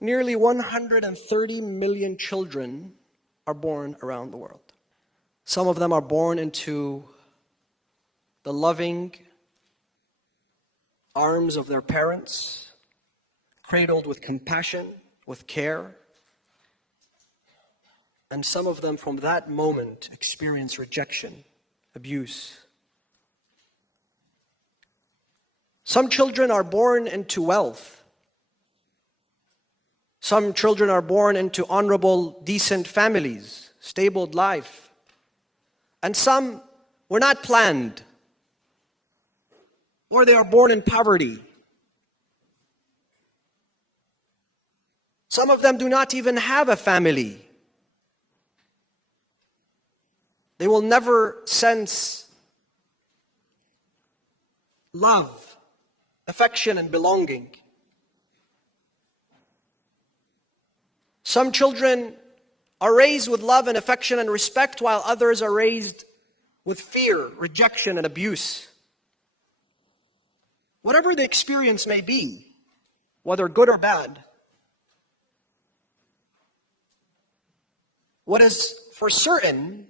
Nearly 130 million children are born around the world. Some of them are born into the loving arms of their parents, cradled with compassion, with care. And some of them from that moment experience rejection, abuse. Some children are born into wealth. Some children are born into honorable, decent families, stable life. And some were not planned, or they are born in poverty. Some of them do not even have a family. They will never sense love, affection, and belonging. Some children are raised with love and affection and respect, while others are raised with fear, rejection, and abuse. Whatever the experience may be, whether good or bad, what is for certain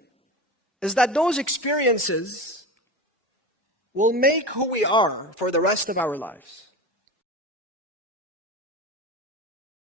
is that those experiences will make who we are for the rest of our lives.